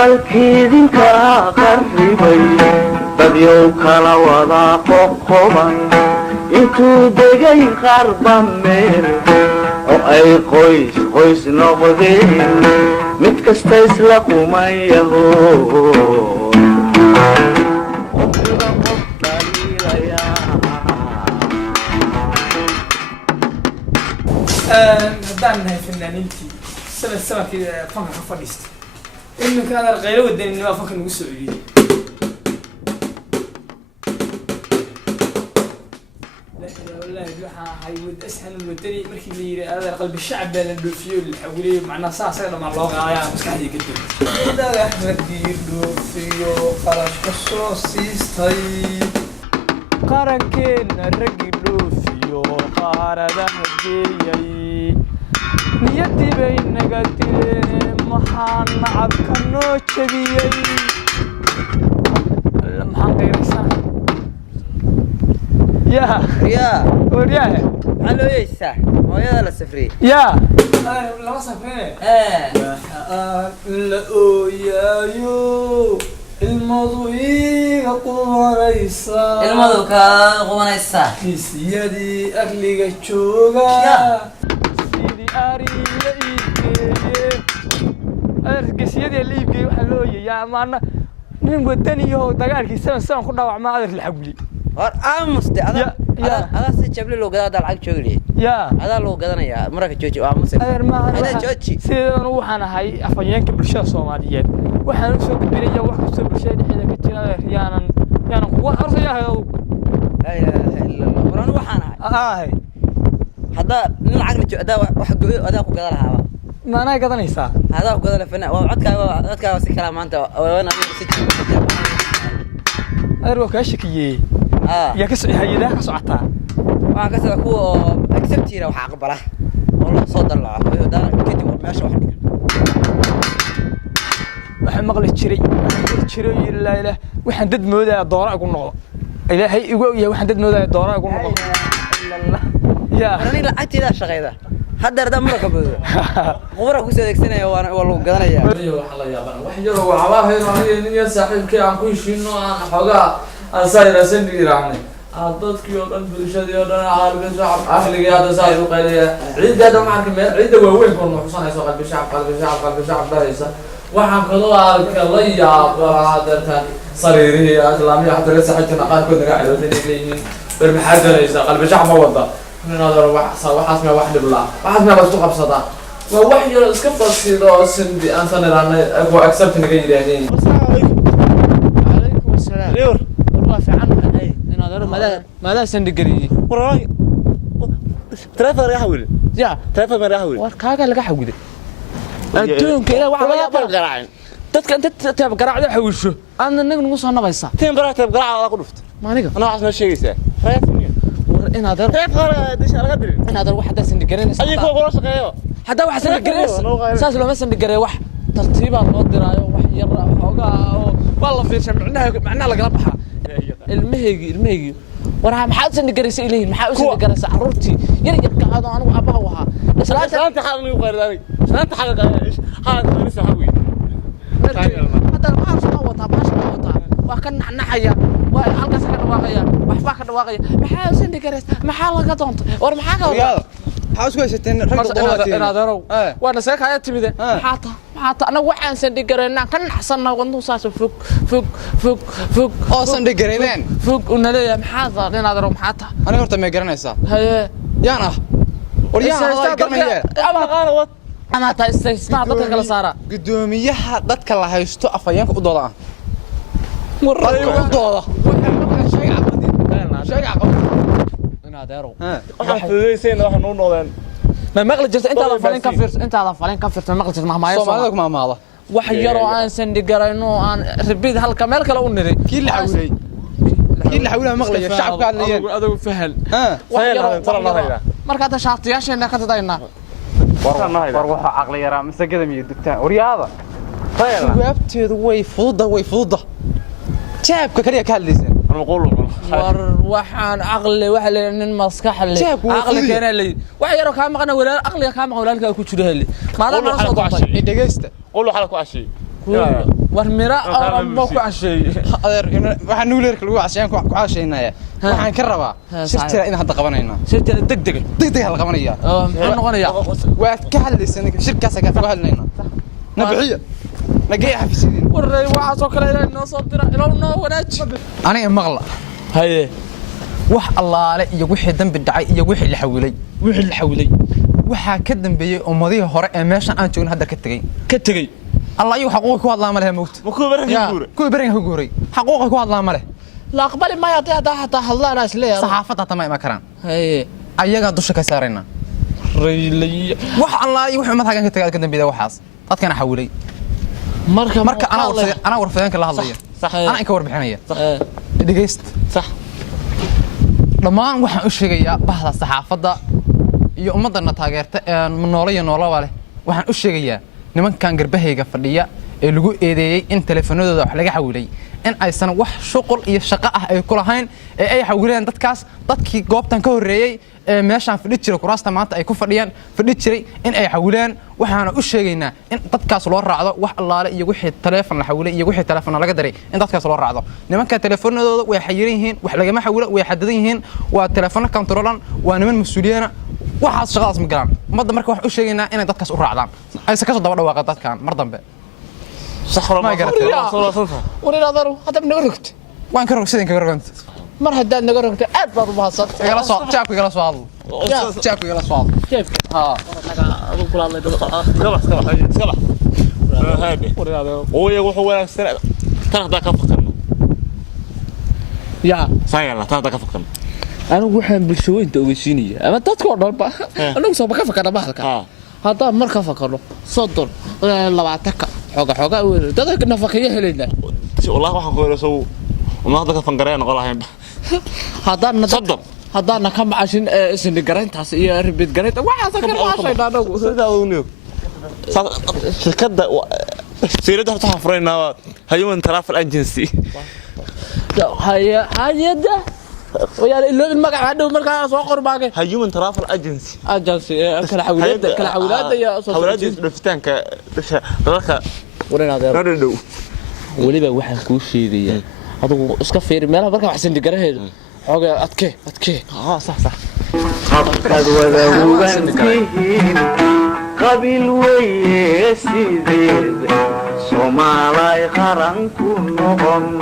dalkiidinka qarribay dadyow kala wada qoqoban intuu degay qarba meel oo ay qoys qoys noqdeen mid kasta isla qumayaho هدان هاي فنانينتي سبب كذا فنك حفظت إنه كان الغير ودني إنه ما فكر نقصه والله هاي ود أسهل الودني مركي لي هذا قلب الشعب بين الدوفيو الحولي مع صاص مع اللغة يا مسكح يقدم هذا أحمد الدوفيو خلاص قصوصيس طيب قارن كنا الرجل دوفيو قارن هديي نيتي بين قتلين محان عبك النوشبيي المحان غير سنة يا ورياه علو يسح ويا لا سفري يا لا سفري لا يا يو الموضوع قوانيسا الموضوع كقوانيسا سيدي أهلي جوجا سيدي أري لإيجي سيدي اللي يجي وحلوي يا معنا نين ودني هو دقالك سنة خدنا وعما هذا الحبلي مستي هذا سجبلي لو قدر العق شغلي هذا لو قدرنا يا مرك جوجي وامس هذا جوجي سيدنا وحنا هاي أفنيانك بالشارع الصوماليين وحنا نسوق بيريا وحنا نسوق بالشارع حين كتير ريانا يعني هو أرضي هذا لا إله إلا الله ورانو وحنا هاي هذا نلعق أدا واحد أدا كو قدرها ما أنا قدرنيسا هذا كو قدر فينا وعدك وسي كلام أنت وأنا سجل أروح كاشكية يا كسر هاي ذا كسرتها ما كسر كو أكسبتي لو حقبله والله صدر الله ده كده ماشي واحد waxaan maqli jiray ilaa waxaan dad moodaa doora ugu noqdo ilaahay igu yahay waxaan dad moodaa doora ugu noqdo ya rani la agtida shaqayda hadda rada marka bado qubra ku sadeegsanaya waan lagu gadanaya waxa la yaabana wax yar oo waxbaahay nin yar saaxiibkii aan ku heshiino aan xogaa aan saayrasan dhigiraanay dadkii oo dhan bulshadii oo dhan caalamiga shacab ahliga hada saay u qeylaya ciidada markii meel ciida waaweyn ku nuxsanayso qalbi shacab dhaysa waxaan kaloo arkay la yaabaa dartan sariirihi islaamiga hadda la saxajna qaarkood naga ciidoodeen leeyihiin bar maxaa janaysa qalbi shacab ma wada inadar waxaas ma wax dhibla waxaas ma isku qabsada waa wax yar iska fasido sindi aan sanadana ago accept naga yiraahdeen عليكم السلام ليور والله في عنك هاي inadar ماذا سندقري والله تلفون يا حول يا تلفون يا حول warkaaga laga xawday adduunka ilaa waxa laga garaacan dadka inta taab garaacdo xawisho aan anagu nagu soo nabaysa tiin baraata garaaca ku dhufto maaniga ana wax ma sheegaysaa raasmiyo war inadar tayfar dish laga dirin inadar wax hada sindagareynaysa ay ku qoro shaqeeyo hada wax sindagareynaysa saas loo sindagareey wax tartiib ah loo diraayo wax yar xoogaa oo wala fiirshan macnaha laga baxaa ilmahaygi waraha maxaad sindagareysay ilayhin maxaa u sindagareysay carruurtii yar ka aado anigu abaha waha islaanta xaqni u qeyrdaanay islaanta xaqqa ايش هذا لسه حوي هذا ما soo wata baasha wata wax ka naxnaxaya waa halkaas ka dhawaaqaya waxba ka dhawaaqaya maxaa sindagareysay maxaa laga doonto war maxaa ka wada حاوس كويس تين رجل قواتي أنا دارو وأنا ساك هاي تميده حاطة أنا وحنا سندقرينا كان حصلنا وندو ساس فوق سندقرينين فوق قلنا ليه محاطة أنا دارو محاطة أنا قلت ما يقرن إيسا هاي يانا وريانا هذا يقرن إياه أما قالوا أنا تستسمع ضدك كلا صارا قدوميها ضدك الله هيستو أفيانك أضوضا مرة أضوضا شيء عقب أنا دارو waxaan fududeysayna wax noo noqdeen ما مغلق جلسة أنت على فلان كفرت ما مغلق جلسة ما يصير صومالك ما ماله وحيروا عن سندقرينو عن ربيد هالكمال كلا ونري كي اللي حولي كي اللي حولها مغلية الشعب قاعد ليين هذا فهل فهل ترى الله هيدا مركز شاطياش إنك تدينا روح عقلي يرى مسجد مية دكتور ورياضة جوابتي way fududa jaabka kaliya ka hadlaysan نقول وحان عقلي وحلي nin maskax leh عقلي كان لي wax yar oo ka maqan walaal aqliga ka maqan walaalka ku jiro heli maadaama soo doonay dhageysta قول له حالك وعشي ورميرا أو كعشي waxaan nuuleerka lagu casiyaan ku caasheynaya waxaan ka rabaa shirtira in hadda qabanayna شرتي دق hal qabanaya محل نغنيا waad ka hadlaysan shirkaas ka hadlayna nabixiya nagay xafisidin وري waxaas oo kale inoo soo dira inoo noo wanaaj aniga maqla haye wax allaale iyo wixii dambi dhacay iyo wixii la xawilay waxa ka dambeeyay ummadii hore ee meeshan aan joogin hadda ka tagay الله يو حقوق كواد لا مله موت كوي برين هجوري حقوق كواد لا مله لا أقبل ما يعطي هذا حتى الله ناس ليه صحافتها تمام كران هي أيها دوشة كسرنا ريلي وح الله يو مثلا كان كتقدم بيدا وحاس قد كان حولي مركا أنا ورفيانك الله الله صح أنا إنك وربحنية صح دقيست صح لما وح أشجع بعض الصحافة يوم مضنا تاجرت من نورية نورا وله وح أشجع nimankan garbahayga fadhiya ee lagu eedeeyay in telefoonadooda wax laga xawilay in aysan wax shuqul iyo shaqo ah ay ku lahayn ee ay xawileen dadkii goobtan ka horeeyay ee meeshan fadhi jiray kuraasta maanta ay ku fadhiyaan fadhi jiray in ay xawileen waxaana u sheegaynaa in dadkaas loo raacdo wax allaale iyo wixii telefoon la xawilay iyo wixii telefoon laga diray in dadkaas loo raacdo nimanka telefoonadooda way xayiran yihiin wax lagama xawilo way xadadan yihiin waa telefoon controlan waa niman mas'uuliyiin waxaas shaqadaas ma galaan ummadda marka wax u sheegaynaa inay dadkaas u raacdaan aysan ka soo daba dhawaaqaan dadkan mar dambe صحرا ما قرأت ورينا ضرو هذا بنقرقت وين كرو سيدين كرو مر هداد نقرقت عاد برضو بهالصوت يلا صوت جابك يلا سؤال جابك يلا سؤال كيف ها أقول الله يدخل سكبح هذه ويا وحوي سنة ترى ذاك فكرنا يا صحيح الله ترى ذاك فكرنا أنا وحين بالشوي أنت ويسيني أما تذكر ضربة أنا وصل بكفك أنا بحلك هذا مركب فكرنا صدر لا بعتك حاجة وين تذكر نفقية هلنا والله واحد قول سو وما هذا فنقرين والله هذا صدر هذا أنا كم عشان سن قرين تحس إيه ربيت قرين واحد ذكر ما شيء أنا هذا ونيو كذا سيرته تحفرنا هيومن ترافل أجنسي هيا ده ويا اللي المقع عنده مركز سوقر باقي هيومن ترافل أجنسي كل حولاد يا أصلا حولاد لفتان كذاك ورينا هذا ردو ولي بقى واحد كوشي ذي هذا اسكافير مالها بركة حسين دقره حاجة أتكي صح قد ولوغانتين قبل ويسيدين سومالاي قرن كنهم